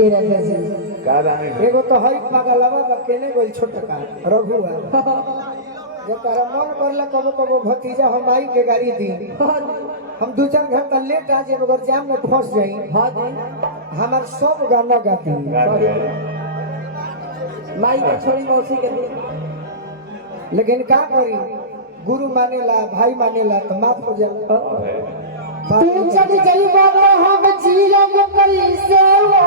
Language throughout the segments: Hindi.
ए राजा जी का रानी एगो तो हई पागलवा अकेले गोल छोटका रघुआ जब तारा मन करला कबो कबो भतीजा हम आई के गाड़ी दी हम 2-4 घंटा लेट आ जाए अगर जाम में फंस जाई हां जी हमार सब गाना गाती माई के छोड़ी मौसी के दी लेकिन का करी गुरु मानेला भाई मानेला तो माफ हो जाए तू चल जइबा तो हम जीरम कैसे हो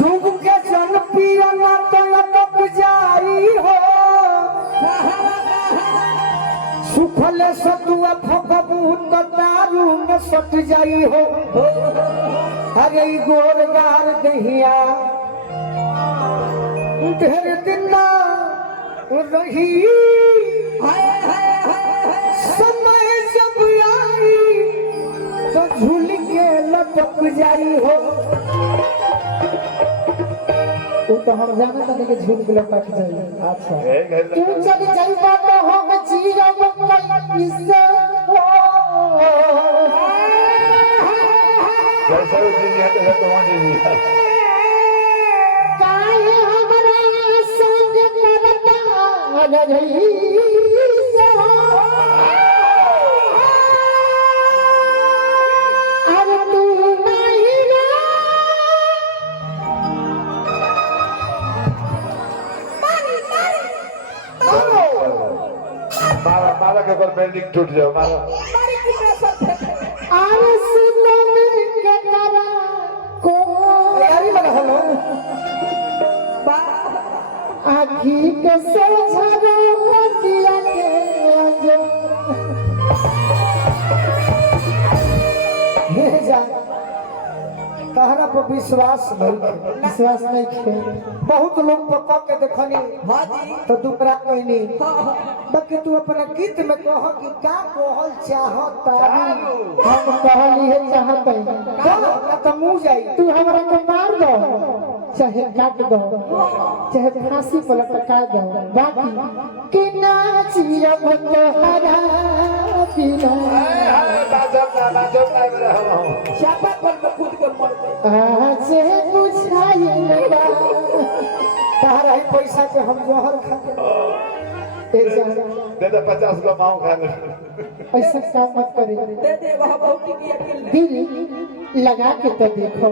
डूब के जल पिया ना तो लटक जाई हो सुखले सतुआ फकबू तो दारू में सट जाई हो अरे गोरगार दहिया ढेर दिन ना रही समय जब आई तो झूल के लटक जाई हो तू तो हम जाने तने के झूल के लटक जाई अच्छा तू चल जइबा तो हम जीरम कैसे हो जैसा दुनिया है तो वहां जी काहे हमरा संग करता रही से हो अरे तू नहीं ना मारा के ऊपर बिल्डिंग टूट जाओ मारा अरे सुनो के करा को यारी बना हलो आखी के सोझा दिया के आजो हे जा तहरा पर विश्वास नहीं विश्वास नहीं खे बहुत लोग पकड़ के देखनी तो दुकरा कहनी बाकी तू अपना गीत में कह कि का कहल चाहता हम कहली है चाहते ना तो मुंह जाई तू हमरा के मार दो चाहे काट दो चाहे फांसी पर लटका दो बाकी कि ना जियब तोहरा बिना चापा पर कूद के मर आज बुझाइल बा तहरा ही पैसा के हम जहर खाते दे दे 50 को माऊ खा ले ऐसा काम मत करे दे दे वह बहुत की अकेले दिल लगा के तो देखो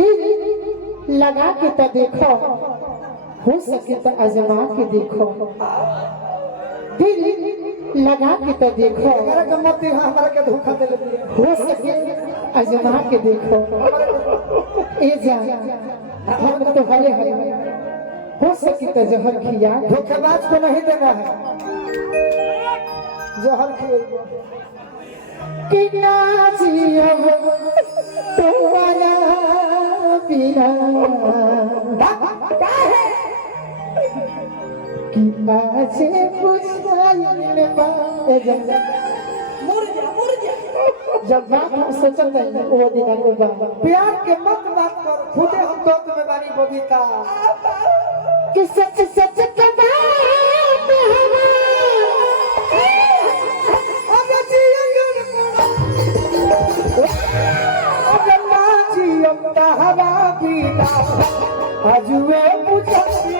दिल लगा के तो देखो हो सके तो आजमा के देखो दिल लगा के तो देखो हमारा का मत हमारा के धोखा दे ले हो सके आजमा के देखो ए जा हम तो हले हले हो सके तो जहर खिया धोखेबाज को नहीं देना है जहर खिए कि ना जियब तोहरा बिना कि आज बुझाइल बा जब बात हम सोचल नहीं वो दिन के बाद प्यार के मत बात कर खुदे हम दर्द में बानी बबीता कि सच सच का बात अबे जियम तहरा बिना अजुए बुझती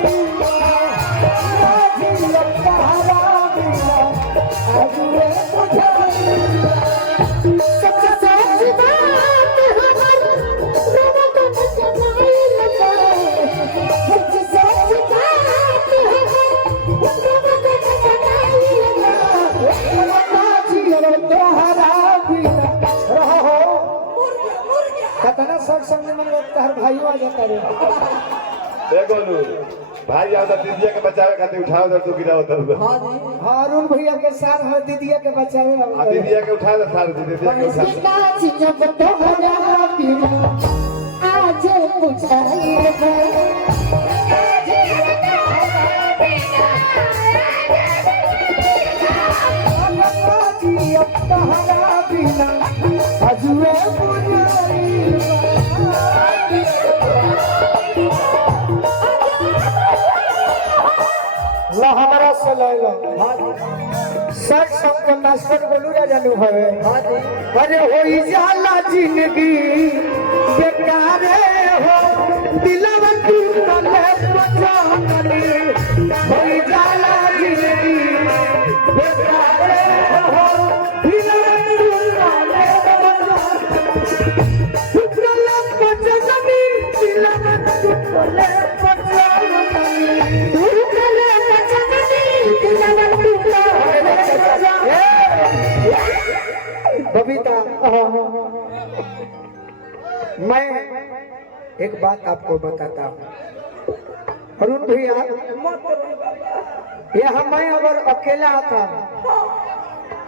जियम तहरा बिना अजुए बुझती सच सच बात हमर रोवत जमाइल बा सच सच बात हमर रोवत जमाइल बा जियम तहरा बिना रहो कतना सच समझ में तहर भाइयों आ जाता रे देखो लू भाई ज्यादा दीदिया के बचावे खातिर उठाओ दर तू गिरा होता हाँ अरुण भैया के साथ है दीदिया के बचावे दीदिया के उठा ले सारे दीदिया के उठा ले कितना जियब तोहरा बिना आज बुझाइल बा जियम तहरा बिना अजुए बुझती लो हमारा से ले लो सच सबके मास्टर बोलू रे जानू हवे अरे होई जाला जिंदगी बेकार हो दिलवा टूटले पचमनी हो जाला जिंदगी बेकार हो दिलवा टूटले टूटले पचमनी दिलवा टूटले पचमनी टूटले पचमनी दिलवा टूटले बबीता मैं एक बात आपको बताता हूँ अरुण भैया यहाँ मैं अगर अकेला आता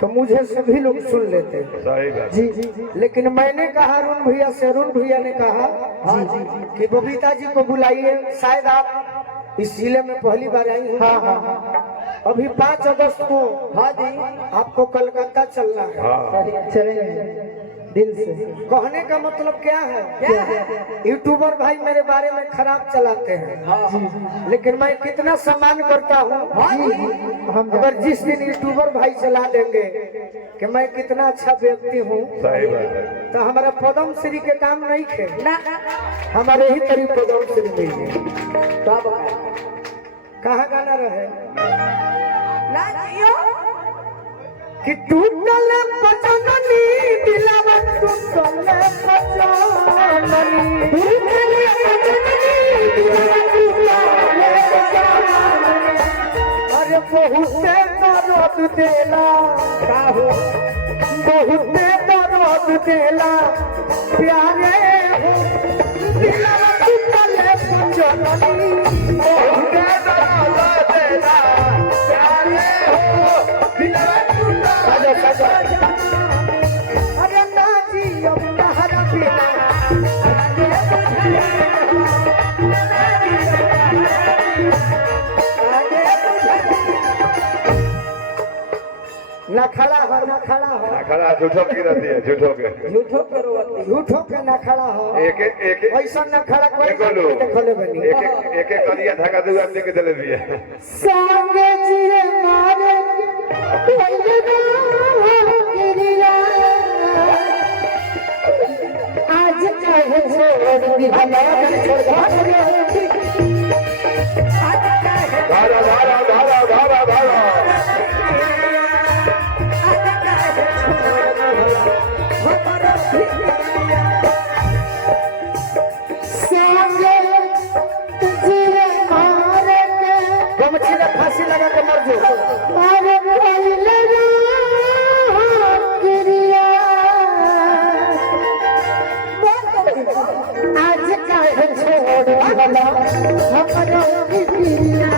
तो मुझे सभी लोग सुन लेते सही बात। जी लेकिन मैंने कहा अरुण भैया से अरुण भैया ने कहा हाँ जी कि बबीता जी को बुलाइए शायद आप इस जिले में पहली बार आई हैं हाँ अभी 5 अगस्त को हाँ जी आपको कलकत्ता चलना है हाँ चलेंगे दिल से कहने का मतलब क्या है यूट्यूबर भाई मेरे बारे में खराब चलाते हैं लेकिन मैं कितना सम्मान करता हूँ हम अगर जिस दिन यूट्यूबर भाई चला देंगे कि मैं कितना अच्छा व्यक्ति हूँ सही बात है। तो हमारा पद्म श्री के काम नहीं थे हमारे ही करीब पद्म श्री मिल कहाँ गाना रहे कि टूटल पचमनी दिलवा टूटल पचमनी टूटल पचमनी दिलवा टूटल अरे बहुते दर्द देला काहो बहुते दर्द देला प्यारे हो दिलवा टूटल पचमनी बहुते दर्द देला प्यारे हो दिलवा अरे नाजी अब नहरा बिना ना खड़ा हो ना खड़ा हो ना खड़ा झूठो की रहती है झूठो के झूठो के ना खड़ा हो एक एक ऐसा ना खड़ा कोई बोलो देखले बनी एक कलिया धक्का दू आदमी के दले दिया संगे जिए मारे पहले गिरिया आज चाहे छोड़ दी धारा धारा धारा धारा धारा संगे जिए मारे गमछी में फांसी लगा के मर जो अरे पहले गिरिया आज चाहे छोड़ भला हमारा गिरिया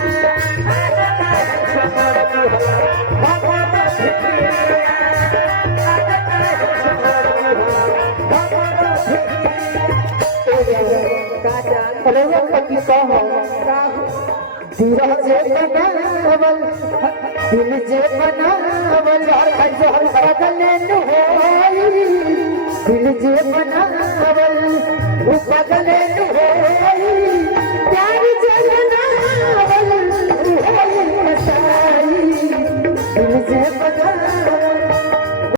धीरज जे बनावल दिल जे बनावल जोहर बदले न होई दिल जे बनावल वो बदले न